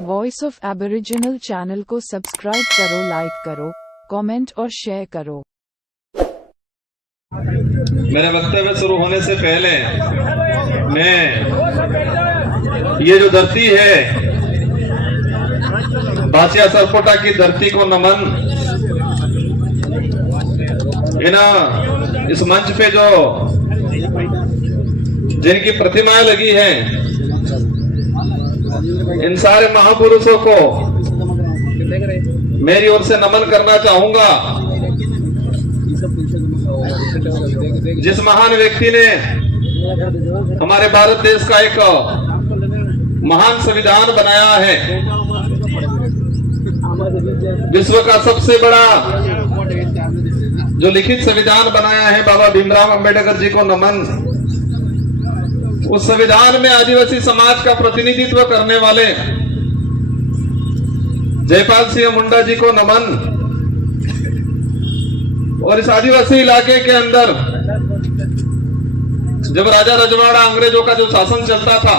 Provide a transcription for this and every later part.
Voice of aboriginal channel को subscribe करो, like करो, कमेंट और शेयर करो। मेरे वक्तव्य शुरू होने से पहले मैं ये जो धरती है बासिया सरपोटा की धरती को नमन। इस मंच पे जो जिनकी प्रतिमाएं लगी हैं, इन सारे महापुरुषों को मेरी ओर से नमन करना चाहूंगा। जिस महान व्यक्ति ने हमारे भारत देश का एक महान संविधान बनाया है, विश्व का सबसे बड़ा जो लिखित संविधान बनाया है, बाबा भीमराव अंबेडकर जी को नमन। उस संविधान में आदिवासी समाज का प्रतिनिधित्व करने वाले जयपाल सिंह मुंडा जी को नमन। और इस आदिवासी इलाके के अंदर जब राजा रजवाड़ा अंग्रेजों का जो शासन चलता था,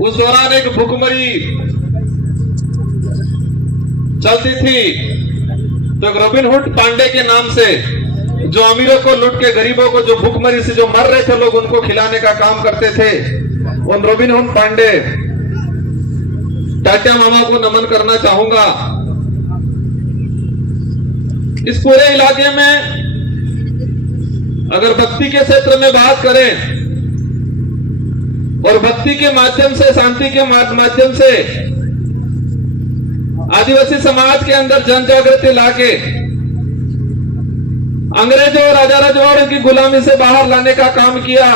उस दौरान एक भूखमरी चलती थी। तो रॉबिन हुड पांडे के नाम से जो अमीरों को लूट के गरीबों को, जो भूखमरी से जो मर रहे थे लोग, उनको खिलाने का काम करते थे। उन रॉबिन हुड पांडे टाटा मामा को नमन करना चाहूंगा। इस पूरे इलाके में अगर भक्ति के क्षेत्र में बात करें और भक्ति के माध्यम से, शांति के माध्यम से आदिवासी समाज के अंदर जन जागृति लाके अंग्रेजों और राजा रजवाड़ों की गुलामी से बाहर लाने का काम किया।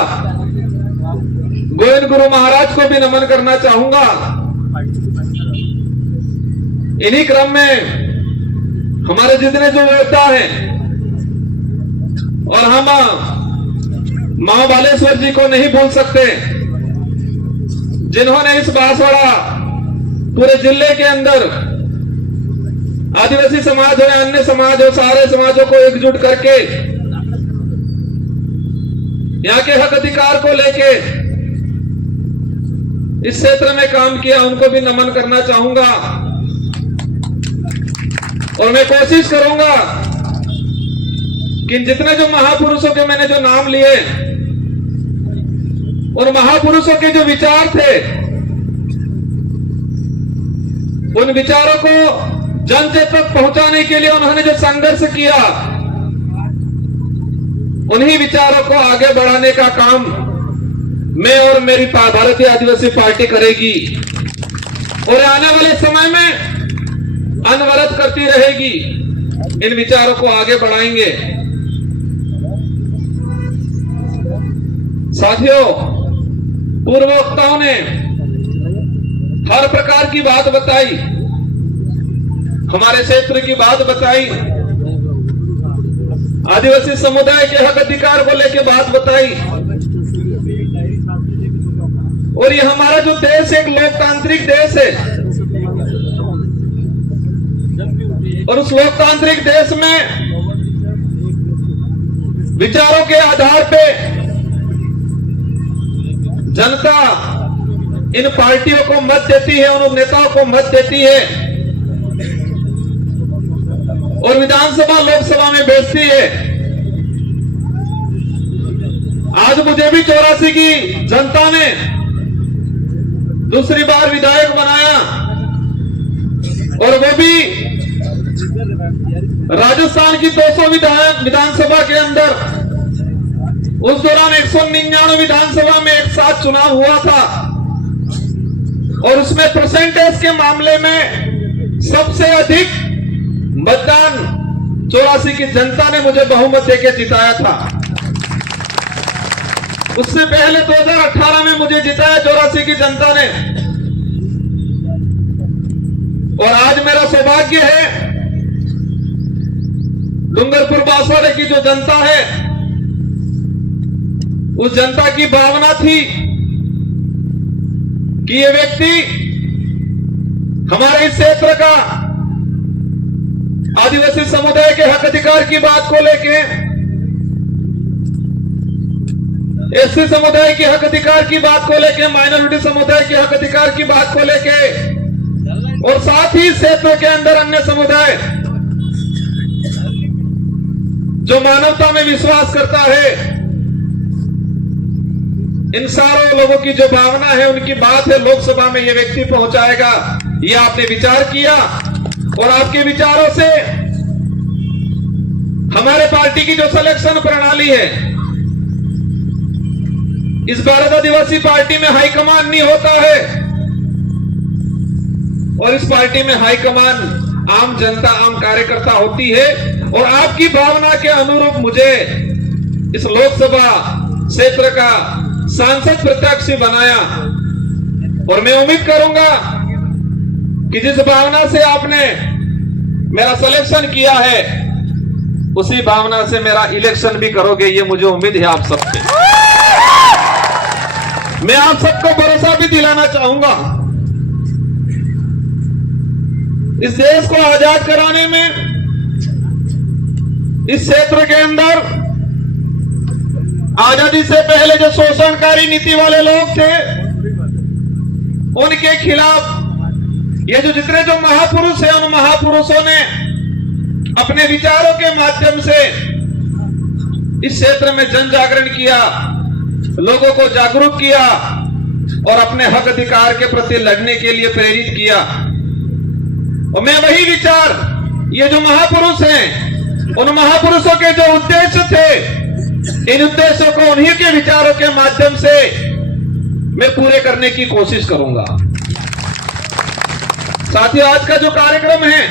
गोविंद गुरु महाराज को भी नमन करना चाहूंगा। इन्हीं क्रम में हमारे जितने जो योद्धा हैं, और हम मां बालेश्वर जी को नहीं भूल सकते, जिन्होंने इस बांसवाड़ा पूरे जिले के अंदर आदिवासी समाज हो या अन्य समाज हो, सारे समाजों को एकजुट करके यहाँ के हक अधिकार को लेके इस क्षेत्र में काम किया। उनको भी नमन करना चाहूंगा। और मैं कोशिश करूंगा कि जितने जो महापुरुषों के मैंने जो नाम लिए, उन महापुरुषों के जो विचार थे, उन विचारों को जन तक पहुंचाने के लिए उन्होंने जो संघर्ष किया, उन्हीं विचारों को आगे बढ़ाने का काम मैं और मेरी भारतीय आदिवासी पार्टी करेगी और आने वाले समय में अनवरत करती रहेगी। इन विचारों को आगे बढ़ाएंगे। साथियों, पूर्व वक्ताओं ने हर प्रकार की बात बताई, हमारे क्षेत्र की बात बताई, आदिवासी समुदाय के हक अधिकार को लेकर बात बताई। और ये हमारा जो देश एक लोकतांत्रिक देश है, और उस लोकतांत्रिक देश में विचारों के आधार पे जनता इन पार्टियों को मत देती है, उन नेताओं को मत देती है और विधानसभा लोकसभा में भेजती है। आज मुझे भी 84 की जनता ने दूसरी बार विधायक बनाया, और वो भी राजस्थान की 200 विधानसभा के अंदर। उस दौरान 199 विधानसभा में एक साथ चुनाव हुआ था, और उसमें परसेंटेज के मामले में सबसे अधिक मतदान 84 की जनता ने मुझे बहुमत देकर जिताया था। उससे पहले 2018 में मुझे जिताया 84 की जनता ने। और आज मेरा सौभाग्य है, डूंगरपुर बांसवाड़े की जो जनता है, उस जनता की भावना थी कि ये व्यक्ति हमारे इस क्षेत्र का आदिवासी समुदाय के हक अधिकार की बात को लेके एससी समुदाय के हक अधिकार की बात को लेके, माइनॉरिटी समुदाय के हक अधिकार की बात को लेके, और साथ ही क्षेत्र के अंदर अन्य समुदाय जो मानवता में विश्वास करता है, इन सारों लोगों की जो भावना है, उनकी बात है लोकसभा में ये व्यक्ति पहुंचाएगा। ये आपने विचार किया और आपके विचारों से हमारे पार्टी की जो सिलेक्शन प्रणाली है, इस 12 दिवसीय पार्टी में हाईकमान नहीं होता है, और इस पार्टी में हाईकमान आम जनता, आम कार्यकर्ता होती है। और आपकी भावना के अनुरूप मुझे इस लोकसभा क्षेत्र का सांसद प्रत्याशी बनाया, और मैं उम्मीद करूंगा कि जिस भावना से आपने मेरा सिलेक्शन किया है, उसी भावना से मेरा इलेक्शन भी करोगे, ये मुझे उम्मीद है आप सबसे। मैं आप सबको भरोसा भी दिलाना चाहूंगा, इस देश को आजाद कराने में, इस क्षेत्र के अंदर आजादी से पहले जो शोषणकारी नीति वाले लोग थे, उनके खिलाफ ये जो जितने जो महापुरुष हैं, उन महापुरुषों ने अपने विचारों के माध्यम से इस क्षेत्र में जन जागरण किया, लोगों को जागरूक किया और अपने हक अधिकार के प्रति लड़ने के लिए प्रेरित किया। और मैं वही विचार, ये जो महापुरुष हैं, उन महापुरुषों के जो उद्देश्य थे, इन उद्देश्यों को उन्हीं के विचारों के माध्यम से मैं पूरे करने की कोशिश करूंगा। साथियों, आज का जो कार्यक्रम है,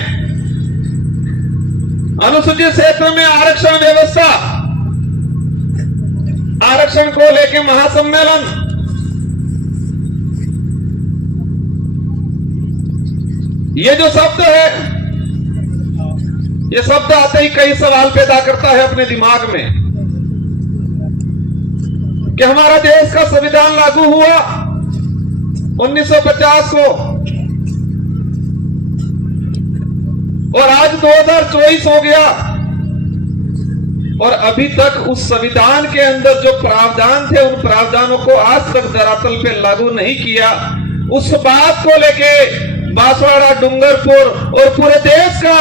अनुसूचित क्षेत्र में आरक्षण व्यवस्था, आरक्षण को लेकर महासम्मेलन, ये जो शब्द है, ये शब्द आते ही कई सवाल पैदा करता है अपने दिमाग में कि हमारा देश का संविधान लागू हुआ 1950 को, और आज 2024 हो गया, और अभी तक उस संविधान के अंदर जो प्रावधान थे, उन प्रावधानों को आज तक धरातल पे लागू नहीं किया। उस बात को लेके बांसवाड़ा, डूंगरपुर और पूरे देश का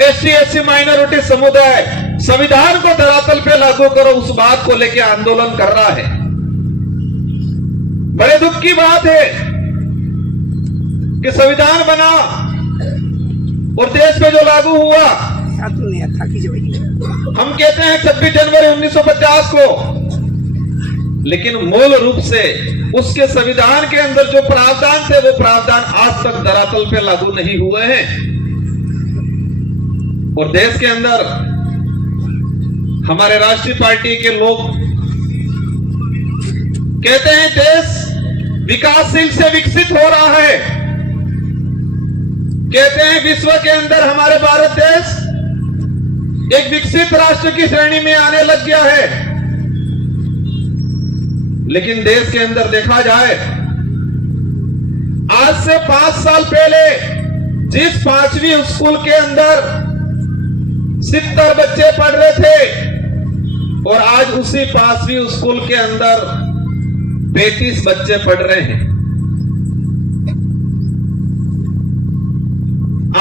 एससी माइनॉरिटी समुदाय संविधान को धरातल पे लागू करो, उस बात को लेके आंदोलन कर रहा है। बड़े दुख की बात है कि संविधान बना और देश में जो लागू हुआ, हम कहते हैं 26 जनवरी 1950 को, लेकिन मूल रूप से उसके संविधान के अंदर जो प्रावधान थे, वो प्रावधान आज तक धरातल पे लागू नहीं हुए हैं। और देश के अंदर हमारे राष्ट्रीय पार्टी के लोग कहते हैं देश विकासशील से विकसित हो रहा है, कहते हैं विश्व के अंदर हमारे भारत देश एक विकसित राष्ट्र की श्रेणी में आने लग गया है। लेकिन देश के अंदर देखा जाए, आज से 5 साल पहले जिस 5वीं स्कूल के अंदर 70 बच्चे पढ़ रहे थे, और आज उसी 5वीं स्कूल के अंदर 35 बच्चे पढ़ रहे हैं।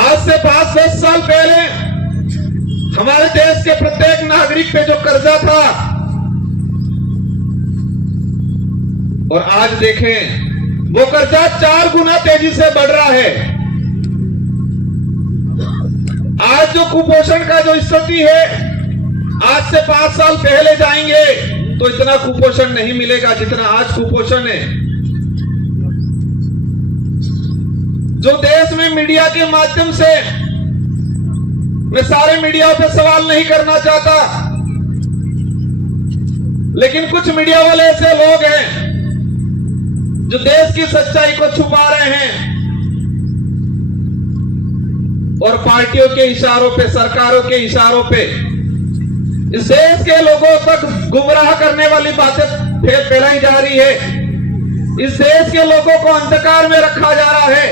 आज से 5-10 साल पहले हमारे देश के प्रत्येक नागरिक पे जो कर्जा था, और आज देखें वो कर्जा 4 गुना तेजी से बढ़ रहा है। आज जो कुपोषण का जो स्थिति है, आज से 5 साल पहले जाएंगे तो इतना कुपोषण नहीं मिलेगा जितना आज कुपोषण है। जो देश में मीडिया के माध्यम से, मैं सारे मीडिया पे सवाल नहीं करना चाहता, लेकिन कुछ मीडिया वाले ऐसे लोग हैं जो देश की सच्चाई को छुपा रहे हैं और पार्टियों के इशारों पे, सरकारों के इशारों पे इस देश के लोगों तक गुमराह करने वाली बातें फैलाई जा रही है। इस देश के लोगों को अंधकार में रखा जा रहा है,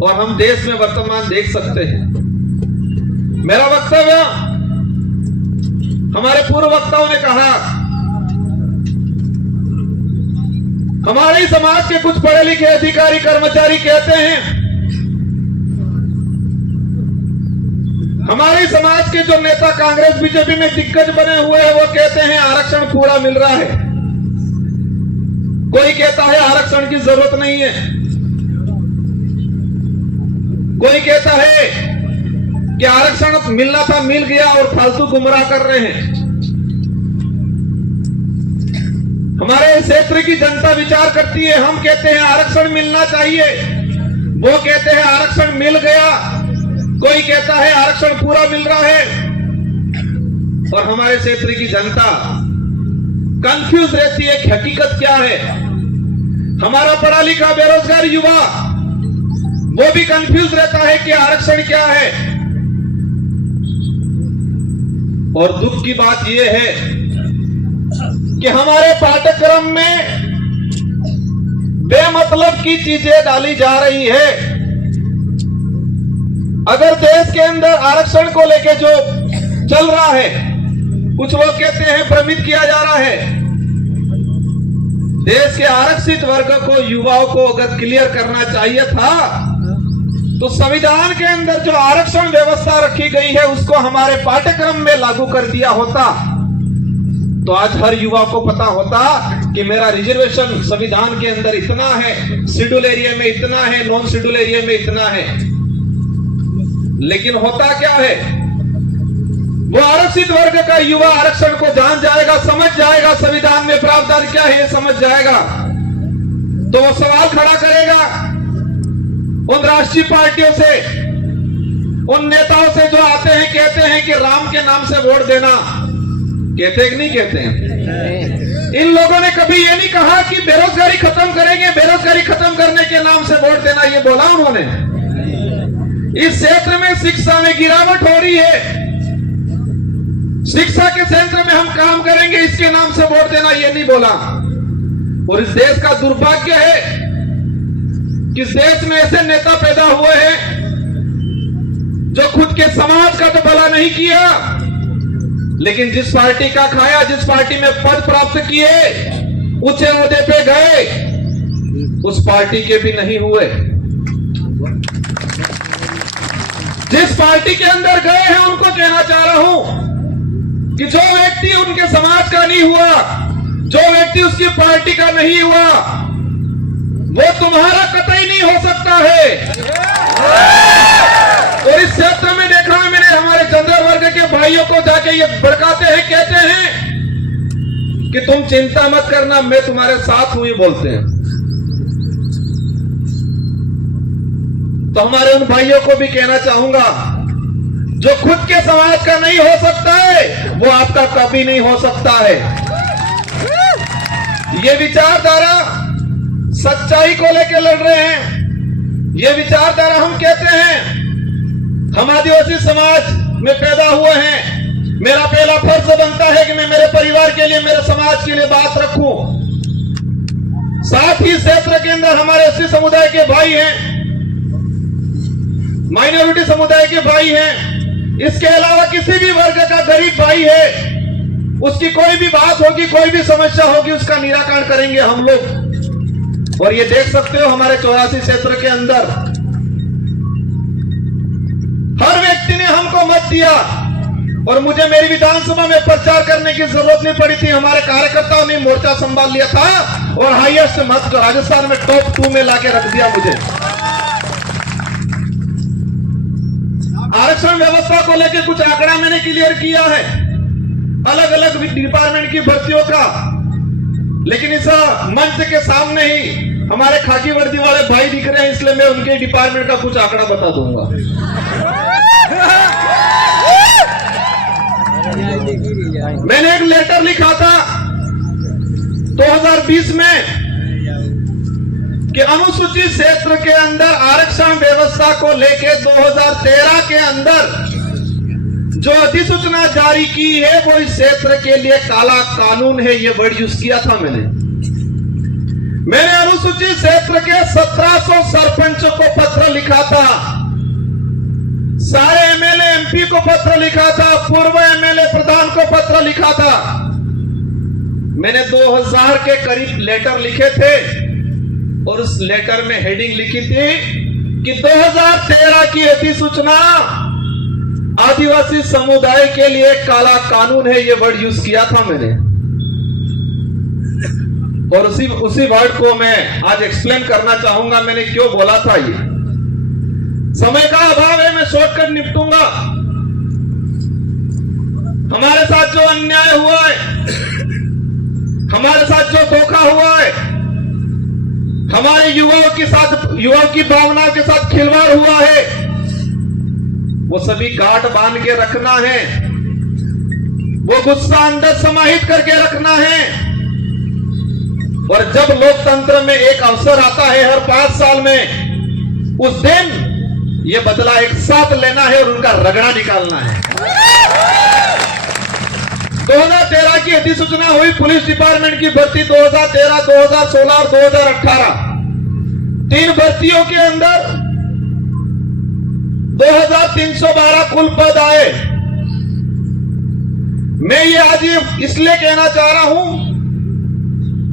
और हम देश में वर्तमान देख सकते हैं। मेरा वक्तव्य, हमारे पूर्व वक्ताओं ने कहा हमारे समाज के कुछ पढ़े लिखे अधिकारी कर्मचारी कहते हैं, हमारे समाज के जो नेता कांग्रेस बीजेपी में दिग्गज बने हुए हैं वो कहते हैं आरक्षण पूरा मिल रहा है। कोई कहता है आरक्षण की जरूरत नहीं है, कोई कहता है कि आरक्षण मिलना था मिल गया और फालतू गुमराह कर रहे हैं। हमारे क्षेत्र की जनता विचार करती है, हम कहते हैं आरक्षण मिलना चाहिए, वो कहते हैं आरक्षण मिल गया, कोई कहता है आरक्षण पूरा मिल रहा है। और हमारे क्षेत्र की जनता कंफ्यूज रहती है कि हकीकत क्या है। हमारा पढ़ा लिखा बेरोजगार युवा वो भी कंफ्यूज रहता है कि आरक्षण क्या है। और दुख की बात यह है कि हमारे पाठ्यक्रम में बेमतलब की चीजें डाली जा रही है। अगर देश के अंदर आरक्षण को लेके जो चल रहा है, कुछ लोग कहते हैं भ्रमित किया जा रहा है। देश के आरक्षित वर्ग को, युवाओं को अगर क्लियर करना चाहिए था तो संविधान के अंदर जो आरक्षण व्यवस्था रखी गई है उसको हमारे पाठ्यक्रम में लागू कर दिया होता तो आज हर युवा को पता होता कि मेरा रिजर्वेशन संविधान के अंदर इतना है, शेड्यूल एरिया में इतना है, नॉन शेड्यूल एरिया में इतना है। लेकिन होता क्या है, वो आरक्षित वर्ग का युवा आरक्षण को जान जाएगा, समझ जाएगा, संविधान में प्रावधान क्या है समझ जाएगा, तो वो सवाल खड़ा करेगा उन राष्ट्रीय पार्टियों से, उन नेताओं से जो आते हैं कहते हैं कि राम के नाम से वोट देना। कहते हैं कि नहीं कहते हैं? इन लोगों ने कभी ये नहीं कहा कि बेरोजगारी खत्म करेंगे, बेरोजगारी खत्म करने के नाम से वोट देना, ये बोला उन्होंने? इस क्षेत्र में शिक्षा में गिरावट हो रही है, शिक्षा के क्षेत्र में हम काम करेंगे, इसके नाम से वोट देना, ये नहीं बोला। और इस देश का दुर्भाग्य है कि इस देश में ऐसे नेता पैदा हुए हैं जो खुद के समाज का तो भला नहीं किया, लेकिन जिस पार्टी का खाया, जिस पार्टी में पद प्राप्त किए, ऊंचे ओहदे पे गए, उस पार्टी के भी नहीं हुए। जिस पार्टी के अंदर गए हैं उनको कहना चाह रहा हूं कि जो व्यक्ति उनके समाज का नहीं हुआ, जो व्यक्ति उसकी पार्टी का नहीं हुआ, वो तुम्हारा कतई नहीं हो सकता है। और इस क्षेत्र में देखा है मैंने, हमारे चंद्र वर्ग के भाइयों को जाके ये भड़काते हैं, कहते हैं कि तुम चिंता मत करना, मैं तुम्हारे साथ हूं, ये बोलते हैं। तो हमारे उन भाइयों को भी कहना चाहूंगा, जो खुद के समाज का नहीं हो सकता है वो आपका कभी नहीं हो सकता है। ये विचारधारा सच्चाई को लेकर लड़ रहे हैं। ये विचारधारा हम कहते हैं, हम आदिवासी समाज में पैदा हुए हैं, मेरा पहला फर्ज बनता है कि मैं मेरे परिवार के लिए, मेरे समाज के लिए बात रखूं। साथ ही क्षेत्र के अंदर हमारे एससी समुदाय के भाई हैं, माइनॉरिटी समुदाय के भाई हैं, इसके अलावा किसी भी वर्ग का गरीब भाई है, उसकी कोई भी बात होगी, कोई भी समस्या होगी, उसका निराकरण करेंगे हम लोग। और ये देख सकते हो हमारे 84 क्षेत्र के अंदर हर व्यक्ति ने हमको मत दिया और मुझे मेरी विधानसभा में प्रचार करने की जरूरत नहीं पड़ी थी। हमारे कार्यकर्ताओं ने मोर्चा संभाल लिया था और हाईएस्ट मत राजस्थान में टॉप 2 में लाके रख दिया मुझे। आरक्षण व्यवस्था को लेकर कुछ आंकड़ा मैंने क्लियर किया है, अलग अलग डिपार्टमेंट की भर्तियों का, लेकिन इस मंच के सामने ही हमारे खाकी वर्दी वाले भाई दिख रहे हैं, इसलिए मैं उनके डिपार्टमेंट का कुछ आंकड़ा बता दूंगा। मैंने एक लेटर लिखा था 2020 में कि अनुसूचित क्षेत्र के अंदर आरक्षण व्यवस्था को लेके 2013 के अंदर जो अधिसूचना जारी की है वो इस क्षेत्र के लिए काला कानून है, ये वर्ड यूज किया था मैंने अनुसूचित क्षेत्र के 1700 सरपंचों को पत्र लिखा था, सारे एमएलए एमपी को पत्र लिखा था, पूर्व एमएलए प्रधान को पत्र लिखा था। मैंने 2000 के करीब लेटर लिखे थे और उस लेटर में हेडिंग लिखी थी कि 2013 की अधिसूचना आदिवासी समुदाय के लिए काला कानून है, ये वर्ड यूज किया था मैंने। और उसी वर्ड को मैं आज एक्सप्लेन करना चाहूंगा मैंने क्यों बोला था। ये समय का अभाव है, मैं शॉर्टकट निपटूंगा। हमारे साथ जो अन्याय हुआ है, हमारे साथ जो धोखा हुआ है, हमारे युवाओं की भावनाओं के साथ खिलवाड़ हुआ है, वो सभी गांठ बांध के रखना है, वो गुस्सा अंदर समाहित करके रखना है। और जब लोकतंत्र में एक अवसर आता है हर 5 साल में, उस दिन ये बदला एक साथ लेना है और उनका रगड़ा निकालना है। 2013 की अधिसूचना हुई पुलिस डिपार्टमेंट की भर्ती 2013, 2016 और 2018, 3 भर्तियों के अंदर 2312 कुल पद आए। मैं ये आज इसलिए कहना चाह रहा हूं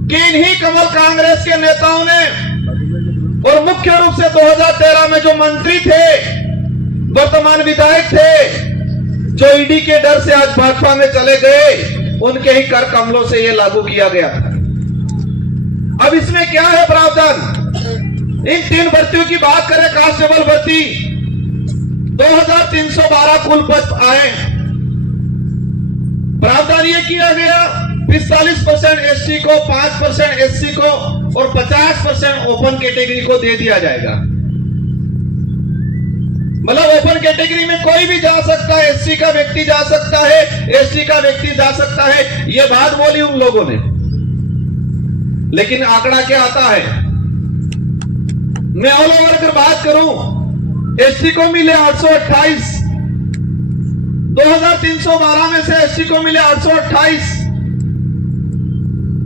कि इन्हीं कमल कांग्रेस के नेताओं ने, और मुख्य रूप से 2013 में जो मंत्री थे, वर्तमान विधायक थे, जो ईडी के डर से आज भाजपा में चले गए, उनके ही कर कमलों से यह लागू किया गया था। अब इसमें क्या है प्रावधान? इन 3 भर्तियों की बात करें, कांस्टेबल भर्ती 2312 कुल पद आए। प्रावधान यह किया गया 45% एससी को, 5% एससी को और 50% ओपन कैटेगरी को दे दिया जाएगा। मतलब ओपन कैटेगरी में कोई भी जा सकता है, एससी का व्यक्ति जा सकता है, एसटी का व्यक्ति जा सकता है। यह बात बोली उन लोगों ने, लेकिन आंकड़ा क्या आता है? मैं ऑल ओवर अगर बात करूं, एससी को मिले 828, 2312 में से एससी को मिले 828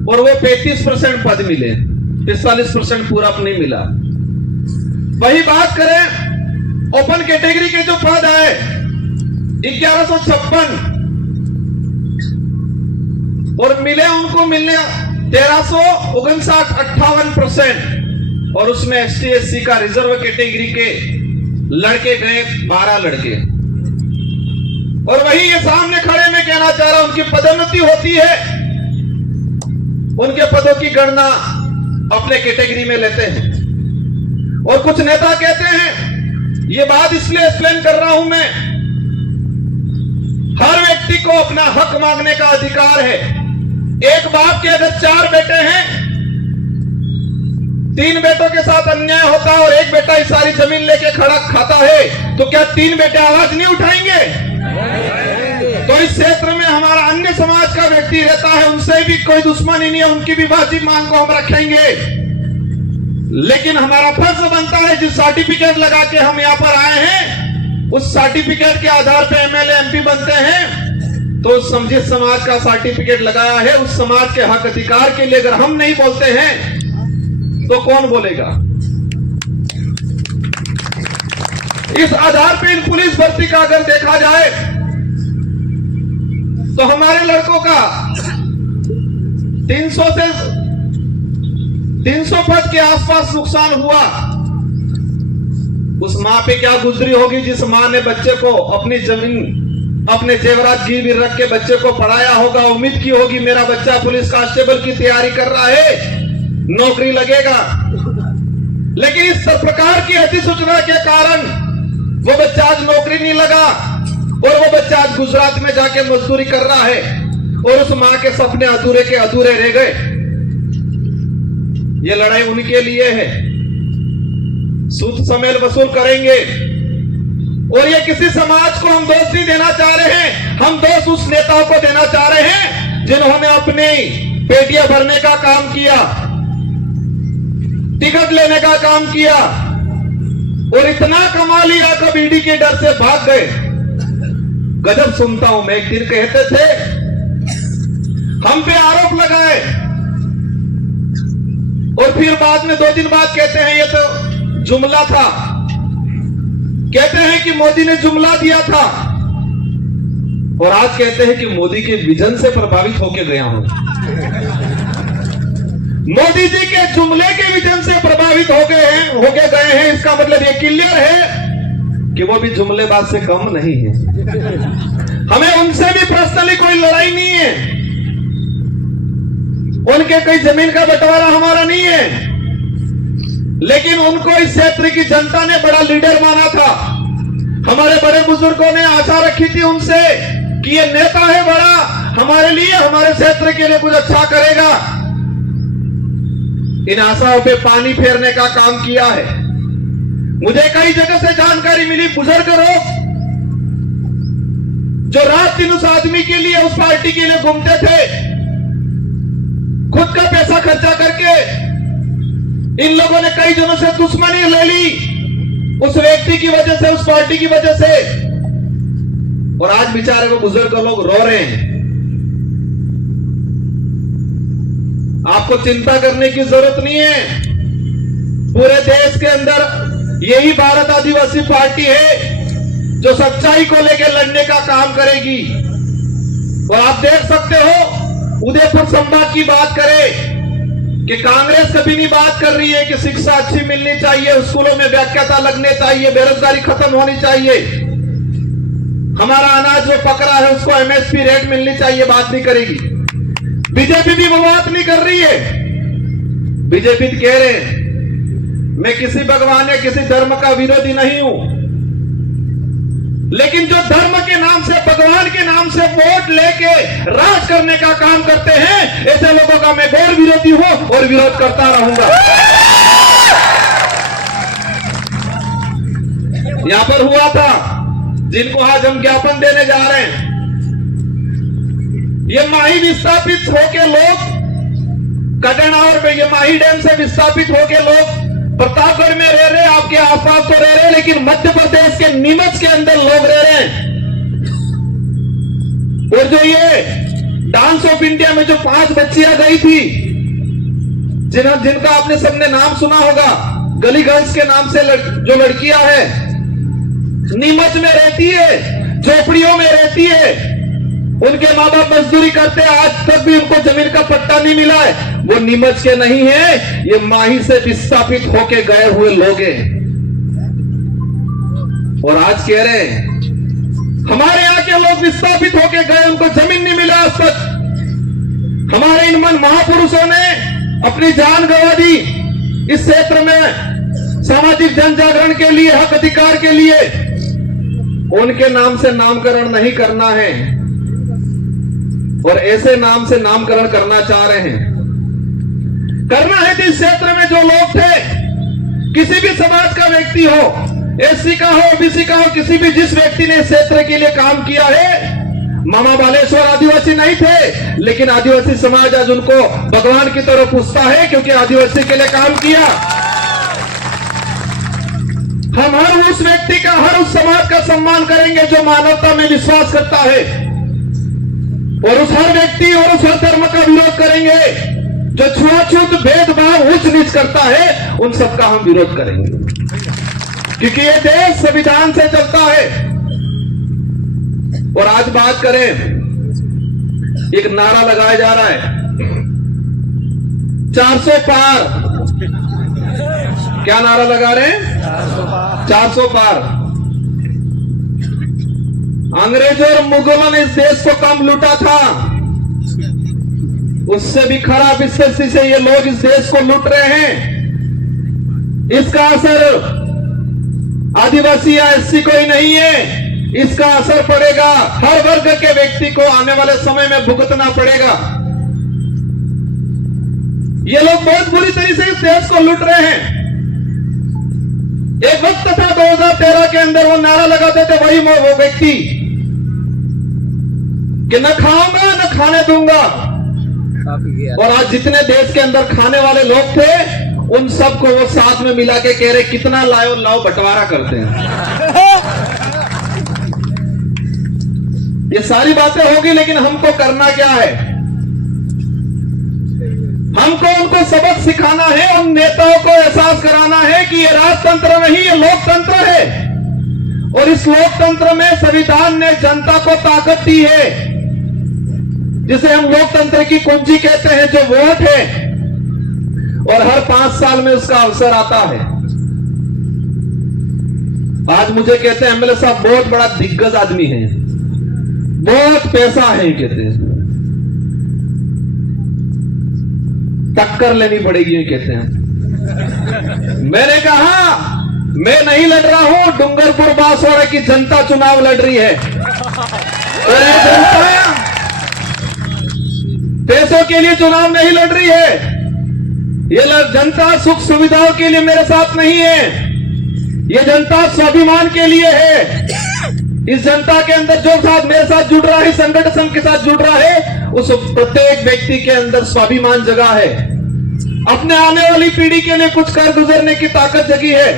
और वो 35% पद मिले, 45% पूरा नहीं मिला। वही बात करें ओपन कैटेगरी के जो पद आए 1156 और मिले उनको मिलने 1359, और उसमें एसटी एससी का रिजर्व कैटेगरी के लड़के गए 12 लड़के। और वही ये सामने खड़े में कहना चाह रहा हूं, उनकी पदोन्नति होती है, उनके पदों की गणना अपने कैटेगरी में लेते हैं। और कुछ नेता कहते हैं, ये बात इसलिए एक्सप्लेन कर रहा हूं मैं, हर व्यक्ति को अपना हक मांगने का अधिकार है। एक बाप के अगर 4 बेटे हैं, 3 बेटों के साथ अन्याय होता है और एक बेटा ही सारी जमीन लेके खड़ा खाता है, तो क्या 3 बेटे आवाज नहीं उठाएंगे? तो इस क्षेत्र में हमारा अन्य समाज का व्यक्ति रहता है, उनसे भी कोई दुश्मनी नहीं है, उनकी भी वाजिब मांग को हम रखेंगे। लेकिन हमारा फर्ज बनता है, जिस सर्टिफिकेट लगा के हम यहां पर आए हैं, उस सर्टिफिकेट के आधार पर एमएलए एमपी बनते हैं, तो समझित समाज का सर्टिफिकेट लगाया है, उस समाज के हक अधिकार के लिए अगर हम नहीं बोलते हैं तो कौन बोलेगा? इस आधार पर इन पुलिस भर्ती का अगर देखा जाए तो हमारे लड़कों का 300 पद के आसपास नुकसान हुआ। उस मां पे क्या गुजरी होगी जिस मां ने बच्चे को अपनी जमीन, अपने जेवरात गिरवी रख के बच्चे को पढ़ाया होगा, उम्मीद की होगी मेरा बच्चा पुलिस कांस्टेबल की तैयारी कर रहा है, नौकरी लगेगा। लेकिन इस प्रकार की अधिसूचना के कारण वो बच्चा आज नौकरी नहीं लगा और वो बच्चा आज गुजरात में जाके मजदूरी कर रहा है और उस मां के सपने अधूरे के अधूरे रह गए। ये लड़ाई उनके लिए है, सूद समेल वसूल करेंगे। और ये किसी समाज को हम दोष नहीं देना चाह रहे हैं, हम दोष उस नेताओं को देना चाह रहे हैं जिन्होंने अपनी पेटियां भरने का काम किया, टिकट लेने का काम किया और इतना कमा लिया कब ईडी के डर से भाग गए। गजब सुनता हूं मैं। एक दिन कहते थे हम पे आरोप लगाए और फिर बाद में 2 दिन बाद कहते हैं ये तो जुमला था, कहते हैं कि मोदी ने जुमला दिया था और आज कहते हैं कि मोदी के विजन से प्रभावित होके गया हूं। मोदी जी के जुमले के विजन से प्रभावित होके गए हैं। इसका मतलब ये क्लियर है कि वो भी जुमलेबाज से कम नहीं है। हमें उनसे भी पर्सनली कोई लड़ाई नहीं है। उनके कई जमीन का बंटवारा हमारा नहीं है, लेकिन उनको इस क्षेत्र की जनता ने बड़ा लीडर माना था। हमारे बड़े बुजुर्गों ने आशा रखी थी उनसे कि ये नेता है बड़ा, हमारे लिए, हमारे क्षेत्र के लिए कुछ अच्छा करेगा। इन आशाओं पे पानी फेरने का काम किया है। मुझे कई जगह से जानकारी मिली, बुजुर्ग लोग जो रात दिन उस आदमी के लिए, उस पार्टी के लिए घूमते थे, खुद का पैसा खर्चा करके इन लोगों ने कई जनों से दुश्मनी ले ली उस व्यक्ति की वजह से, उस पार्टी की वजह से। और आज बेचारे वो बुजुर्ग लोग रो रहे हैं। आपको चिंता करने की जरूरत नहीं है। पूरे देश के अंदर यही भारत आदिवासी पार्टी है जो सच्चाई को लेकर लड़ने का काम करेगी। और आप देख सकते हो, उदयपुर संभाग की बात करें कि कांग्रेस कभी नहीं बात कर रही है कि शिक्षा अच्छी मिलनी चाहिए, स्कूलों में व्याख्याता लगने चाहिए, बेरोजगारी खत्म होनी चाहिए, हमारा अनाज जो पकड़ा है उसको एमएसपी रेट मिलनी चाहिए, बात नहीं करेगी। बीजेपी भी वो बात नहीं कर रही है। बीजेपी कह रहे हैं मैं किसी भगवान या किसी धर्म का विरोधी नहीं हूं, लेकिन जो धर्म के नाम से, भगवान के नाम से वोट लेके राज करने का काम करते हैं, ऐसे लोगों का मैं घोर विरोधी हूं और विरोध करता रहूंगा। यहां पर हुआ था, जिनको आज हम ज्ञापन देने जा रहे हैं, ये माही विस्थापित होके लोग कटनावर में, ये माही डैम से विस्थापित होके लोग प्रतापगढ़ में रह रहे, आपके आसपास तो रह रहे, लेकिन मध्य प्रदेश के नीमच के अंदर लोग रह रहे हैं। और जो ये डांस ऑफ इंडिया में जो 5 बच्चियां गई थी, जिनका आपने सबने नाम सुना होगा, गलीगंज के नाम से जो लड़कियां हैं, नीमच में रहती है, झोपड़ियों में रहती है, उनके माँ बाप मजदूरी करते हैं, आज तक भी उनको जमीन का पट्टा नहीं मिला है। वो नीमच के नहीं है, ये माही से विस्थापित होके गए हुए लोग हैं। और आज कह रहे हैं हमारे यहाँ के लोग विस्थापित होके गए, उनको जमीन नहीं मिला आज तक। हमारे इन महापुरुषों ने अपनी जान गंवा दी इस क्षेत्र में सामाजिक जन जागरण के लिए, हक अधिकार के लिए। उनके नाम से नामकरण नहीं करना है, और ऐसे नाम से नामकरण करना चाह रहे हैं। करना है तो इस क्षेत्र में जो लोग थे, किसी भी समाज का व्यक्ति हो, एससी का हो, ओबीसी का हो, किसी भी जिस व्यक्ति ने इस क्षेत्र के लिए काम किया है, मामा बालेश्वर आदिवासी नहीं थे, लेकिन आदिवासी समाज आज उनको भगवान की तरह पूछता है, क्योंकि आदिवासी के लिए काम किया। हम हर उस व्यक्ति का, हर उस समाज का सम्मान करेंगे जो मानवता में विश्वास करता है, और उस हर व्यक्ति और उस हर धर्म का विरोध करेंगे जो छुआछूत, भेदभाव, उच्च नीच करता है, उन सबका हम विरोध करेंगे, क्योंकि ये देश संविधान से चलता है। और आज बात करें, एक नारा लगाया जा रहा है 400 पार। क्या नारा लगा रहे हैं? 400 पार। अंग्रेजों और मुगलों ने इस देश को कम लूटा था, उससे भी खराब स्थिति से ये लोग इस देश को लूट रहे हैं। इसका असर आदिवासी या एससी को ही नहीं है, इसका असर पड़ेगा हर वर्ग के व्यक्ति को, आने वाले समय में भुगतना पड़ेगा। ये लोग बहुत बुरी तरीके से इस देश को लूट रहे हैं। एक वक्त था 2013 के अंदर वो नारा लगाते थे वही वो व्यक्ति कि न खाऊंगा न खाने दूंगा, और आज जितने देश के अंदर खाने वाले लोग थे, उन सबको वो साथ में मिला के कह रहे कितना लाओ लाओ, बंटवारा करते हैं। ये सारी बातें होगी, लेकिन हमको करना क्या है? हमको उनको सबक सिखाना है, उन नेताओं को एहसास कराना है कि ये राजतंत्र नहीं, ये लोकतंत्र है। और इस लोकतंत्र में संविधान ने जनता को ताकत दी है, जिसे हम लोकतंत्र की कुंजी कहते हैं, जो वोट है, और हर 5 साल में उसका अवसर आता है। आज मुझे कहते हैं एमएलए साहब बहुत बड़ा दिग्गज आदमी है, बहुत पैसा है, कहते हैं टक्कर लेनी पड़ेगी, ये कहते हैं। मैंने कहा मैं नहीं लड़ रहा हूं, डूंगरपुर बांसवाड़ा की जनता चुनाव लड़ रही है, और ये जनता पैसों के लिए चुनाव नहीं लड़ रही है। ये जनता सुख सुविधाओं के लिए मेरे साथ नहीं है, ये जनता स्वाभिमान के लिए है। इस जनता के अंदर जो साथ मेरे साथ जुड़ रहा है, संगठन के साथ जुड़ रहा है, उस प्रत्येक व्यक्ति के अंदर स्वाभिमान जगा है, अपने आने वाली पीढ़ी के लिए कुछ कर गुजरने की ताकत जगी है,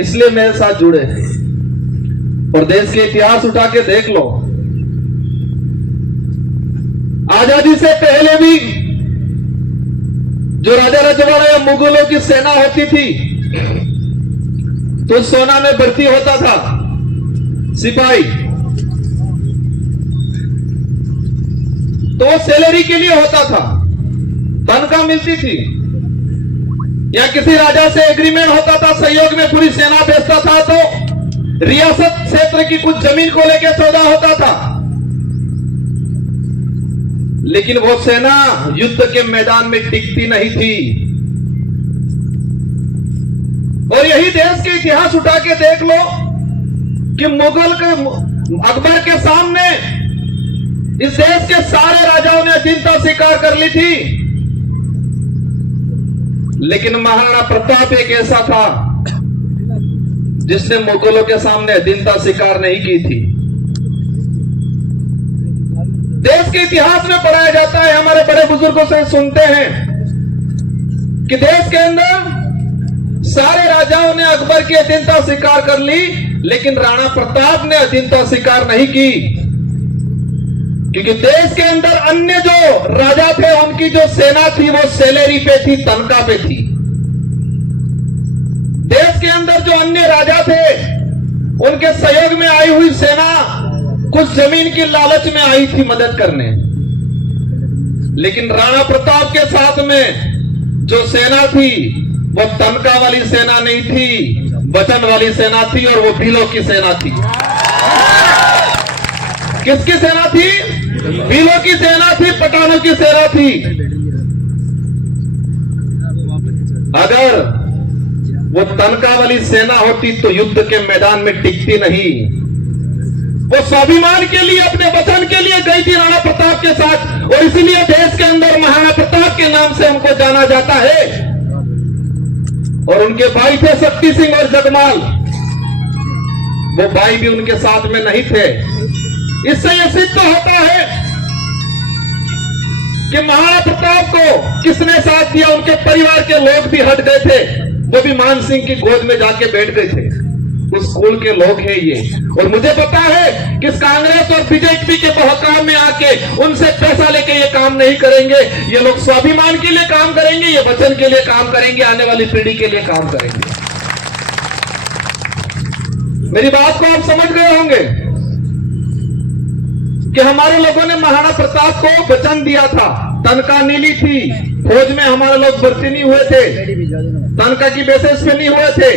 इसलिए मेरे साथ जुड़े हैं। और देश के इतिहास उठा के देख लो, आजादी से पहले भी जो राजा रजवाड़ा या मुगलों की सेना होती थी, तो सोना में भर्ती होता था सिपाही, तो सैलरी के लिए होता था, तनख्वाह मिलती थी, या किसी राजा से एग्रीमेंट होता था, सहयोग में पूरी सेना भेजता था, तो रियासत क्षेत्र की कुछ जमीन को लेकर सौदा होता था। लेकिन वो सेना युद्ध के मैदान में टिकती नहीं थी। और यही देश के इतिहास उठा के देख लो कि मुगल के अकबर के सामने इस देश के सारे राजाओं ने अधीनता स्वीकार कर ली थी, लेकिन महाराणा प्रताप एक ऐसा था जिसने मुगलों के सामने अधीनता स्वीकार नहीं की थी। देश के इतिहास में पढ़ाया जाता है, हमारे बड़े बुजुर्गों से सुनते हैं कि देश के अंदर सारे राजाओं ने अकबर की अधीनता स्वीकार कर ली, लेकिन राणा प्रताप ने अधीनता स्वीकार नहीं की, क्योंकि देश के अंदर अन्य जो राजा थे उनकी जो सेना थी वो सैलरी पे थी, तनख्वाह पे थी। देश के अंदर जो अन्य राजा थे उनके सहयोग में आई हुई सेना कुछ जमीन की लालच में आई थी मदद करने, लेकिन राणा प्रताप के साथ में जो सेना थी वो तनख्वाह वाली सेना नहीं थी, वचन वाली सेना थी, और वो भीलों की सेना थी। किसकी सेना थी? भीलों की सेना थी, पठानों की सेना थी। अगर वो तनख्वाह वाली सेना होती तो युद्ध के मैदान में टिकती नहीं। वो स्वाभिमान के लिए, अपने वचन के लिए गई थी राणा प्रताप के साथ, और इसीलिए देश के अंदर महाराणा प्रताप के नाम से हमको जाना जाता है। और उनके भाई थे शक्ति सिंह और जगमाल, वो भाई भी उनके साथ में नहीं थे। इससे यह सिद्ध होता है कि महाराणा प्रताप को किसने साथ दिया। उनके परिवार के लोग भी हट गए थे, वो भी मान सिंह की गोद में जाके बैठ गए थे। उस स्कूल के लोग हैं ये, और मुझे पता है कि कांग्रेस और बीजेपी के बहकाम में आके उनसे पैसा लेके ये काम नहीं करेंगे। ये लोग स्वाभिमान के लिए काम करेंगे, ये वचन के लिए काम करेंगे, आने वाली पीढ़ी के लिए काम करेंगे। मेरी बात को आप समझ गए होंगे कि हमारे लोगों ने महाराणा प्रताप को वचन दिया था, तनख्वाह नीली थी, फौज में हमारे लोग भर्ती नहीं हुए थे, तनख्वाह की बेसिस पे नहीं हुए थे,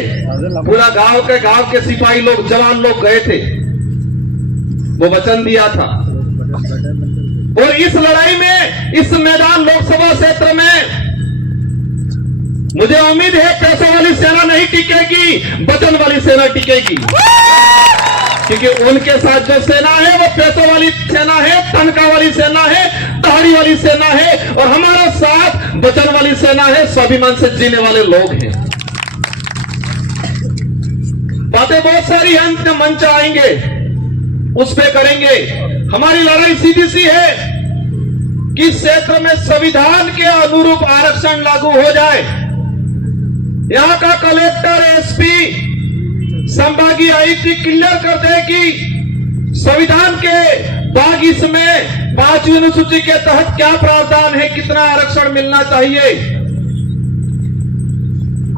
पूरा गांव के सिपाही लोग, जवान लोग गए थे, वो वचन दिया था। और इस लड़ाई में, इस मैदान लोकसभा क्षेत्र में मुझे उम्मीद है पैसों वाली सेना नहीं टिकेगी, वचन वाली सेना टिकेगी, क्योंकि उनके साथ जो सेना है वो पैसों वाली सेना है, तनख्वाह वाली सेना है, दहाड़ी वाली सेना है, और हमारा साथ वचन वाली सेना है, स्वाभिमान से जीने वाले लोग हैं। बातें बहुत सारी हैं, हम मंच आएंगे उस पे करेंगे। हमारी लड़ाई सीधी सी है कि इस क्षेत्र में संविधान के अनुरूप आरक्षण लागू हो जाए। यहां का कलेक्टर, एसपी, संभागीय आयुक्त क्लियर कर दे कि संविधान के भाग इसमें 5वीं अनुसूची के तहत क्या प्रावधान है, कितना आरक्षण मिलना चाहिए।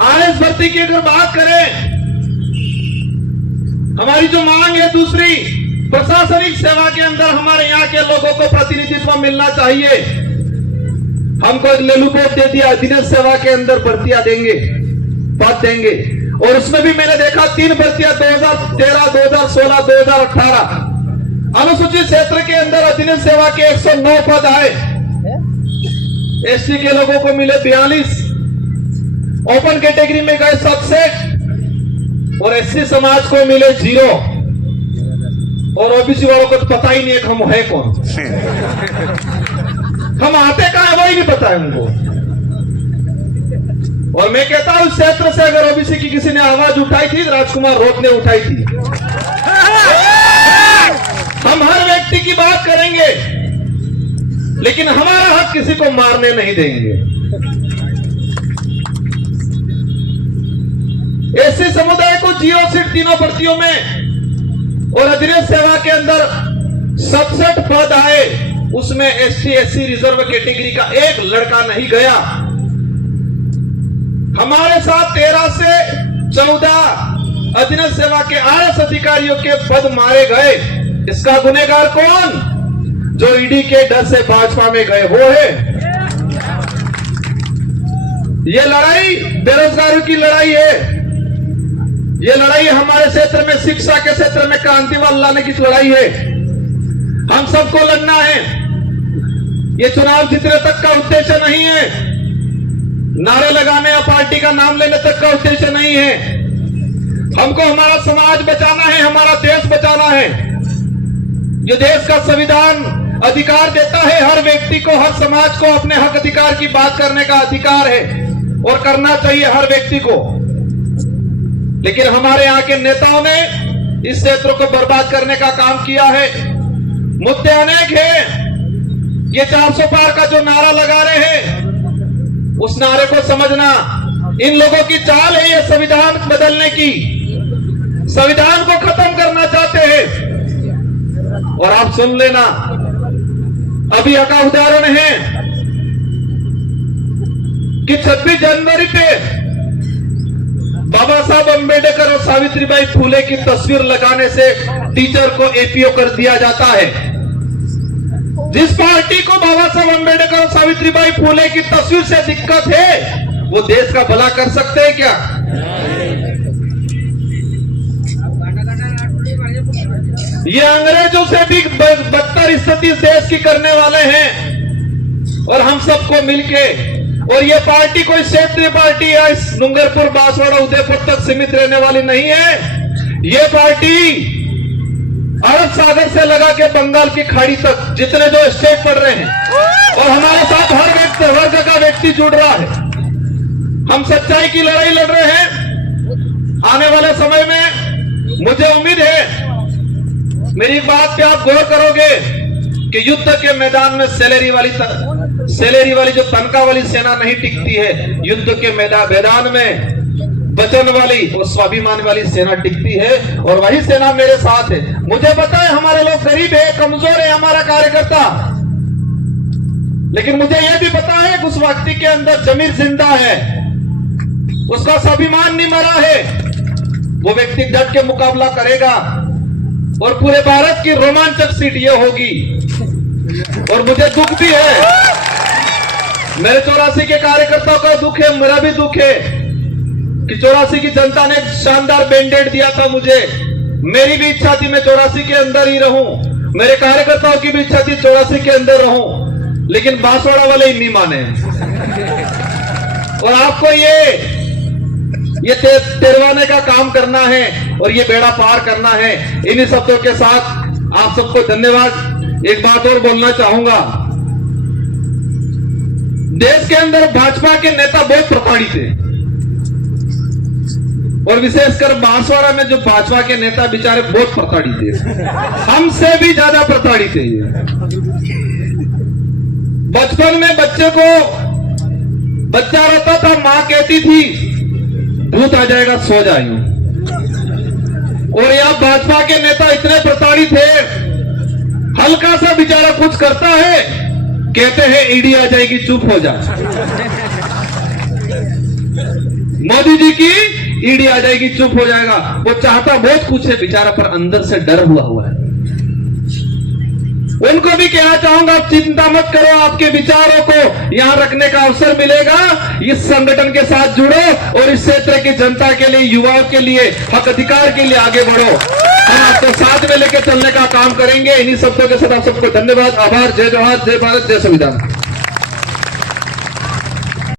आईएएस भर्ती की अगर बात करें, हमारी जो मांग है दूसरी, प्रशासनिक सेवा के अंदर हमारे यहाँ के लोगों को प्रतिनिधित्व मिलना चाहिए। हमको एक लेलुपोट दे दिया, अधीनस्थ सेवा के अंदर भर्तियां देंगे, पद देंगे, और उसमें भी मैंने देखा 3 भर्तियां 2013, 2016, 2018। अनुसूचित क्षेत्र के अंदर अधीनस्थ सेवा के 109 पद आए, एससी के लोगों को मिले 42, ओपन कैटेगरी में गए 67 और एससी समाज को मिले 0, और ओबीसी वालों को तो पता ही नहीं है हम है कौन, हम आते कहां है वही नहीं पता है उनको। और मैं कहता हूं इस क्षेत्र से अगर ओबीसी की किसी ने आवाज उठाई थी, राजकुमार रोत ने उठाई थी। हम हर व्यक्ति की बात करेंगे, लेकिन हमारा हक किसी को मारने नहीं देंगे। एससी समुदाय को 0 सीट 3 भर्तियों में, और अधीनस्थ सेवा के अंदर 67 पद आए, उसमें एसटी एससी रिजर्व कैटेगरी का एक लड़का नहीं गया। हमारे साथ 13 से 14 अधीनस्थ सेवा के आरएस अधिकारियों के पद मारे गए। इसका गुनहगार कौन? जो ईडी के डर से भाजपा में गए वो है। ये लड़ाई बेरोजगारी की लड़ाई है, ये लड़ाई हमारे क्षेत्र में शिक्षा के क्षेत्र में क्रांति लाने की लड़ाई है। हम सबको लड़ना है। ये चुनाव जीतने तक का उद्देश्य नहीं है, नारे लगाने या पार्टी का नाम लेने तक का उद्देश्य नहीं है। हमको हमारा समाज बचाना है, हमारा देश बचाना है। ये देश का संविधान अधिकार देता है हर व्यक्ति को, हर समाज को अपने हक अधिकार की बात करने का अधिकार है, और करना चाहिए हर व्यक्ति को। लेकिन हमारे यहाँ के नेताओं ने इस क्षेत्र को बर्बाद करने का काम किया है। मुद्दे अनेक हैं। ये 400 पार का जो नारा लगा रहे हैं, उस नारे को समझना। इन लोगों की चाल है ये संविधान बदलने की, संविधान को खत्म करना चाहते हैं। और आप सुन लेना, अभी का उदाहरण है कि 26 जनवरी पे बाबा साहब अंबेडकर और सावित्रीबाई फूले की तस्वीर लगाने से टीचर को एपीओ कर दिया जाता है। जिस पार्टी को बाबा साहब अंबेडकर और सावित्रीबाई फूले की तस्वीर से दिक्कत है, वो देश का भला कर सकते हैं क्या? ये अंग्रेजों से भी बदतर स्थिति देश की करने वाले हैं, और हम सबको मिलके, और ये पार्टी कोई क्षेत्रीय पार्टी है, इस डूंगरपुर, बांसवाड़ा, उदयपुर तक सीमित रहने वाली नहीं है। ये पार्टी अरब सागर से लगा के बंगाल की खाड़ी तक जितने जो स्टेट पड़ रहे हैं, और हमारे साथ हर व्यक्ति, हर जगह व्यक्ति जुड़ रहा है। हम सच्चाई की लड़ाई लड़ रहे हैं। आने वाले समय में मुझे उम्मीद है, मेरी बात पे आप गौर करोगे कि युद्ध के मैदान में सैलरी वाली जो तनख्वाह वाली सेना नहीं टिकती है, युद्ध के मैदान में वचन वाली और स्वाभिमान वाली सेना टिकती है, और वही सेना मेरे साथ है। मुझे पता है हमारे लोग गरीब है, कमजोर है हमारा कार्यकर्ता, लेकिन मुझे यह भी पता है कि उस व्यक्ति के अंदर जमीर जिंदा है, उसका स्वाभिमान नहीं मरा है। वो व्यक्ति डट के मुकाबला करेगा, और पूरे भारत की रोमांचक सीट ये होगी। और मुझे दुख भी है, मेरे 84 के कार्यकर्ताओं का दुख है, मेरा भी दुख है कि 84 की जनता ने शानदार बैंडेड दिया था मुझे। मेरी भी इच्छा थी मैं 84 के अंदर ही रहूं, मेरे कार्यकर्ताओं की भी इच्छा थी 84 के अंदर रहूं, लेकिन बांसवाड़ा वाले ही नहीं माने। और आपको ये तिरवाने का काम करना है, और ये बेड़ा पार करना है। इन्हीं शब्दों के साथ आप सबको धन्यवाद। एक बात और बोलना चाहूंगा, देश के अंदर भाजपा के नेता बहुत प्रताड़ित थे, और विशेषकर बांसवाड़ा में जो भाजपा के नेता बेचारे बहुत प्रताड़ित थे, हमसे भी ज्यादा प्रताड़ित थे। बचपन में बच्चा रोता था, मां कहती थी भूत आ जाएगा सो जाइयो। और यह भाजपा के नेता इतने प्रताड़ित है, हल्का सा बेचारा कुछ करता है, कहते हैं ईडी आ जाएगी चुप हो जा। मोदी जी की ईडी आ जाएगी, चुप हो जाएगा। वो चाहता बहुत कुछ है बेचारा, पर अंदर से डर हुआ है। उनको भी कहना चाहूंगा, आप चिंता मत करो, आपके विचारों को यहां रखने का अवसर मिलेगा। इस संगठन के साथ जुड़ो और इस क्षेत्र की जनता के लिए, युवाओं के लिए, हक अधिकार के लिए आगे बढ़ो। हम आपको साथ में लेकर चलने का काम करेंगे। इन्हीं शब्दों के साथ आप सबको धन्यवाद, आभार। जय जोहार, जय भारत, जय संविधान।